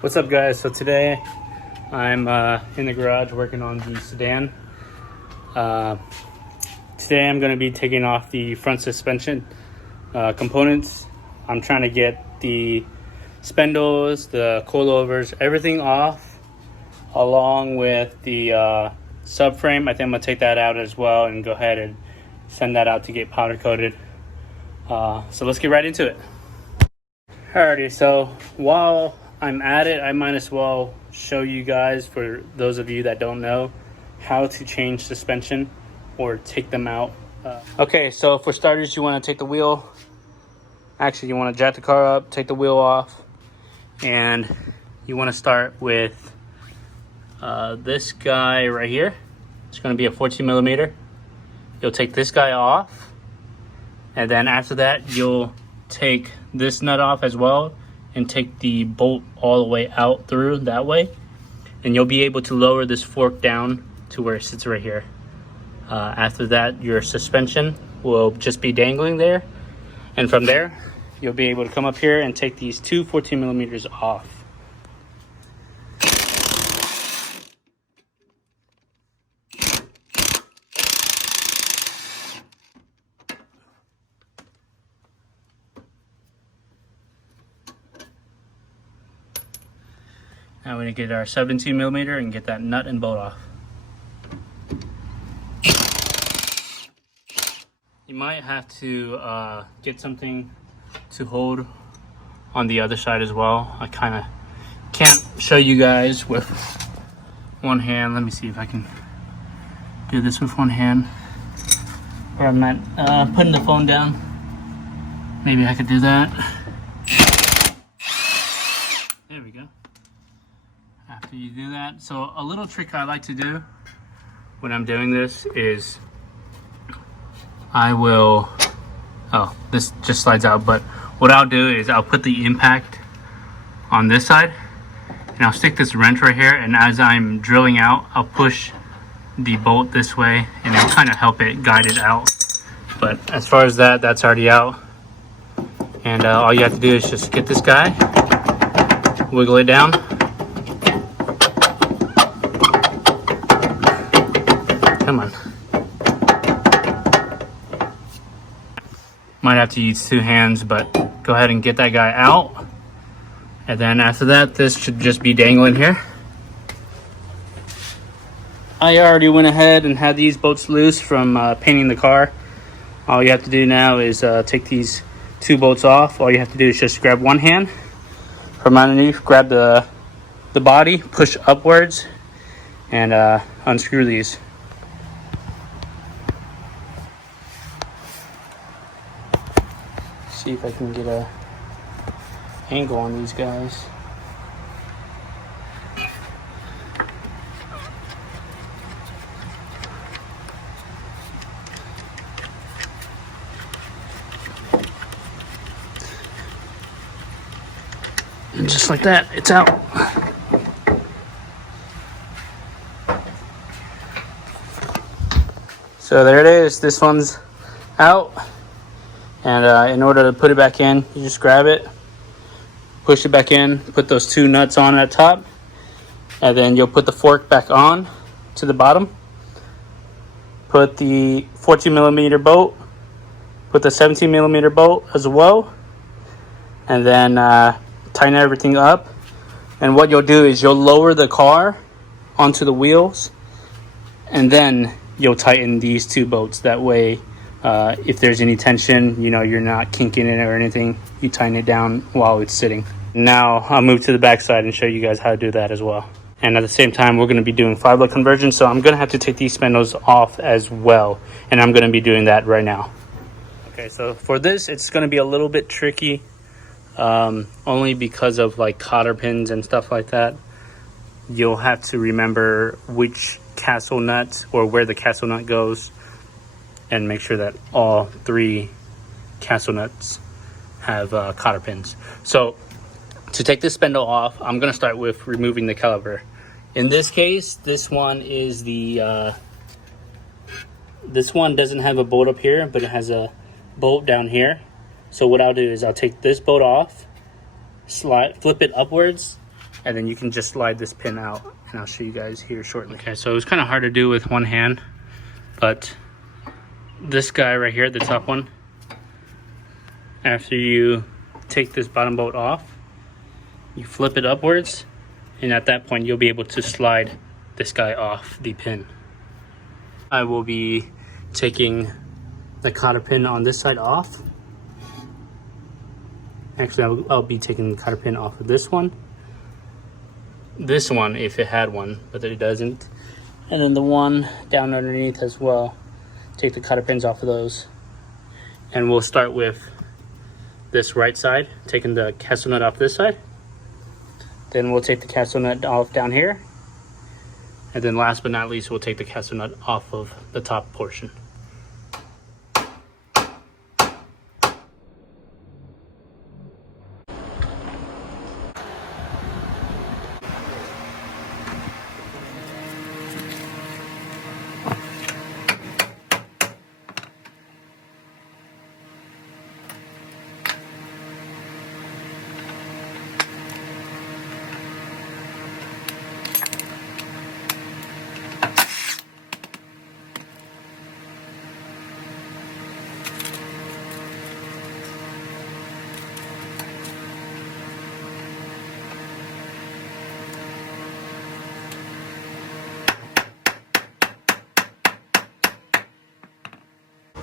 What's up, guys? So today I'm in the garage working on the sedan. Today I'm going to be taking off the front suspension components. I'm trying to get the spindles, the coilovers, everything off, along with the subframe. I think I'm going to take that out as well and go ahead and send that out to get powder coated. So let's get right into it. Alrighty, so while I'm at it, I might as well show you guys, for those of you that don't know, how to change suspension or take them out. Okay, so for starters, you want to take the wheel. Actually, you want to jack the car up, take the wheel off, and you want to start with this guy right here. It's going to be a 14 millimeter. You'll take this guy off, and then after that, you'll take this nut off as well and take the bolt all the way out through that way, and you'll be able to lower this fork down to where it sits right here. After that, your suspension will just be dangling there, and from there you'll be able to come up here and take these two 14 millimeters off. Now we're going to get our 17 millimeter and get that nut and bolt off. You might have to get something to hold on the other side as well. I kind of can't show you guys with one hand. Let me see if I can do this with one hand. Or I'm not putting the phone down. Maybe I could do that. There we go. After you do that, so a little trick I like to do when I'm doing this is I will, oh, this just slides out, but what I'll do is I'll put the impact on this side and I'll stick this wrench right here, and as I'm drilling out, I'll push the bolt this way and it'll kind of help it guide it out. But as far as that, that's already out, and all you have to do is just get this guy, wiggle it down, come on. Might have to use two hands, but go ahead and get that guy out. And then after that, this should just be dangling here. I already went ahead and had these bolts loose from painting the car. All you have to do now is take these two bolts off. All you have to do is just grab one hand from underneath, grab the body, push upwards, and unscrew these. See if I can get a angle on these guys. And just like that, it's out. So there it is. This one's out. And in order to put it back in, you just grab it, push it back in, put those two nuts on at top, and then you'll put the fork back on to the bottom, put the 14 millimeter bolt, put the 17 millimeter bolt as well, and then tighten everything up. And what you'll do is you'll lower the car onto the wheels, and then you'll tighten these two bolts. That way, if there's any tension, you know, you're not kinking it or anything, you tighten it down while it's sitting. Now I'll move to the back side and show you guys how to do that as well. And at the same time, we're going to be doing 5-load conversion, so I'm going to have to take these spindles off as well, and I'm going to be doing that right now. Okay, so for this, it's going to be a little bit tricky, only because of like cotter pins and stuff like that. You'll have to remember which castle nut or where the castle nut goes, and make sure that all three castle nuts have cotter pins. So to take this spindle off, I'm going to start with removing the caliper. In this case, this one is the this one doesn't have a bolt up here, but it has a bolt down here. So what I'll do is I'll take this bolt off, flip it upwards, and then you can just slide this pin out, and I'll show you guys here shortly. Okay, so it was kind of hard to do with one hand, but this guy right here, the top one, after you take this bottom bolt off, you flip it upwards, and at that point you'll be able to slide this guy off the pin. I will be taking the cotter pin on this side off. Actually, I'll be taking the cotter pin off of this one. This one, if it had one, but it doesn't. And then the one down underneath as well. Take the cotter pins off of those. And we'll start with this right side, taking the castle nut off this side. Then we'll take the castle nut off down here. And then last but not least, we'll take the castle nut off of the top portion.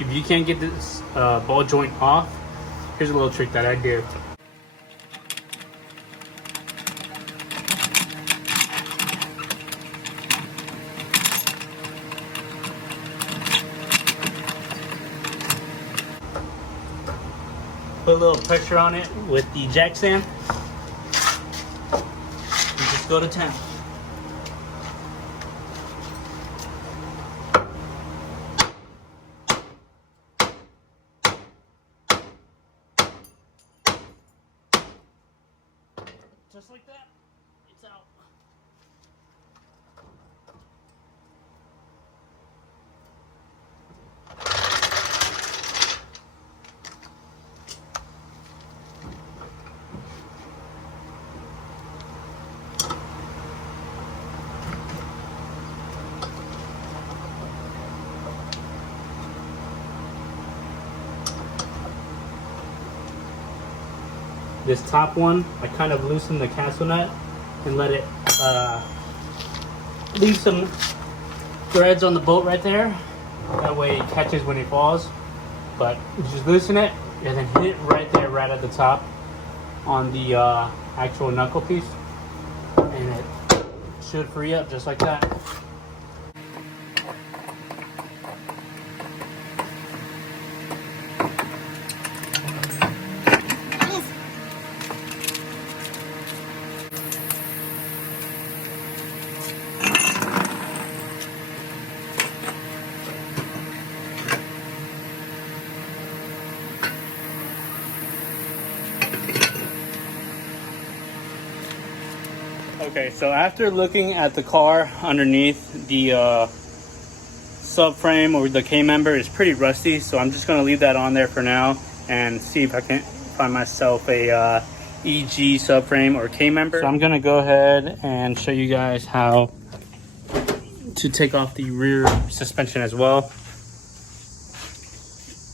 If you can't get this ball joint off, here's a little trick that I do. Put a little pressure on it with the jack stand. And just go to town. Just like that, it's out. This top one, I kind of loosen the castle nut and let it leave some threads on the bolt right there. That way it catches when it falls. But just loosen it and then hit it right there, right at the top on the actual knuckle piece. And it should free up just like that. Okay, so after looking at the car underneath, the subframe or the K-member is pretty rusty, so I'm just going to leave that on there for now and see if I can find myself a EG subframe or K-member. So I'm going to go ahead and show you guys how to take off the rear suspension as well.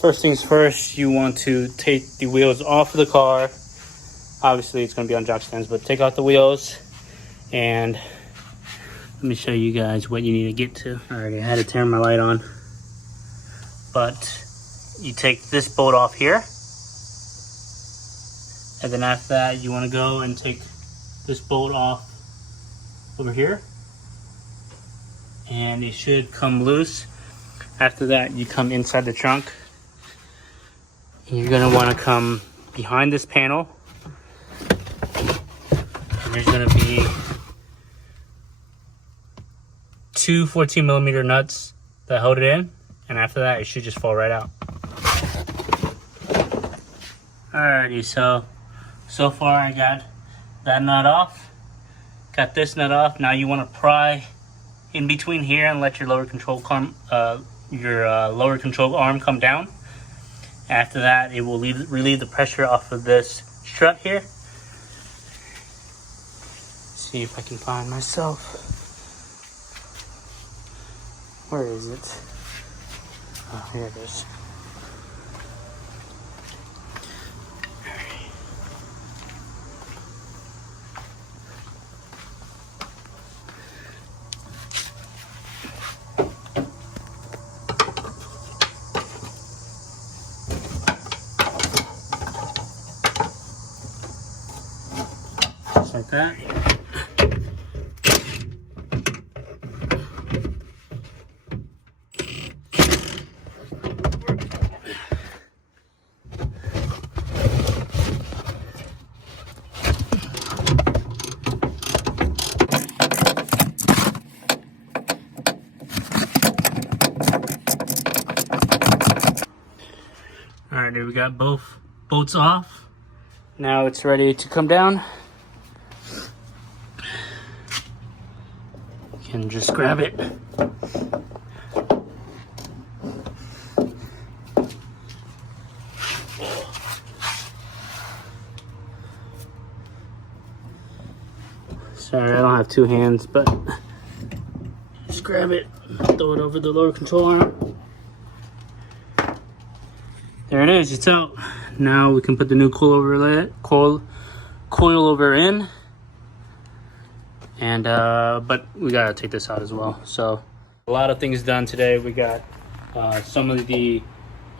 First things first, you want to take the wheels off of the car. Obviously it's going to be on jock stands, but take off the wheels. And let me show you guys what you need to get to. Alright, I had to turn my light on. But you take this bolt off here. And then after that, you want to go and take this bolt off over here. And it should come loose. After that, you come inside the trunk. And you're going to want to come behind this panel. And there's going to be two 14mm nuts that hold it in, and after that it should just fall right out. Alrighty, so far I got that nut off, got this nut off. Now you want to pry in between here and let your lower control arm come down. After that, it will relieve the pressure off of this strut here. see if I can find myself. Where is it? Oh, here it is. Just like that. Alright, there we got both bolts off. Now it's ready to come down. You can just grab it. Sorry, I don't have two hands, but just grab it, throw it over the lower control arm. There it is, it's out. Now we can put the new coilover in. And but we gotta take this out as well. So a lot of things done today. We got some of the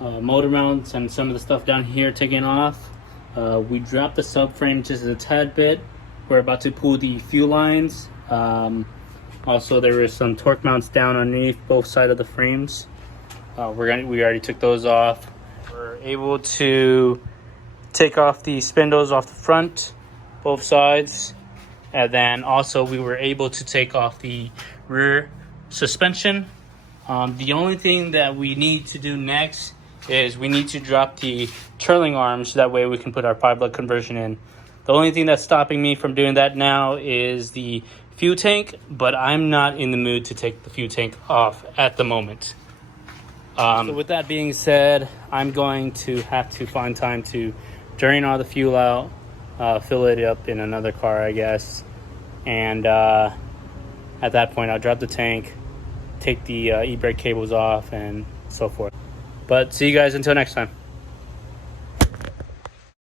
motor mounts and some of the stuff down here taken off. We dropped the subframe just a tad bit. We're about to pull the fuel lines. Also, there is some torque mounts down underneath both sides of the frames. We already took those off. We're able to take off the spindles off the front, both sides. And then also we were able to take off the rear suspension. The only thing that we need to do next is we need to drop the trailing arms. That way we can put our 5-lug conversion in. The only thing that's stopping me from doing that now is the fuel tank, but I'm not in the mood to take the fuel tank off at the moment. So with that being said, I'm going to have to find time to drain all the fuel out, fill it up in another car, I guess. And at that point, I'll drop the tank, take the e-brake cables off, and so forth. But see you guys until next time.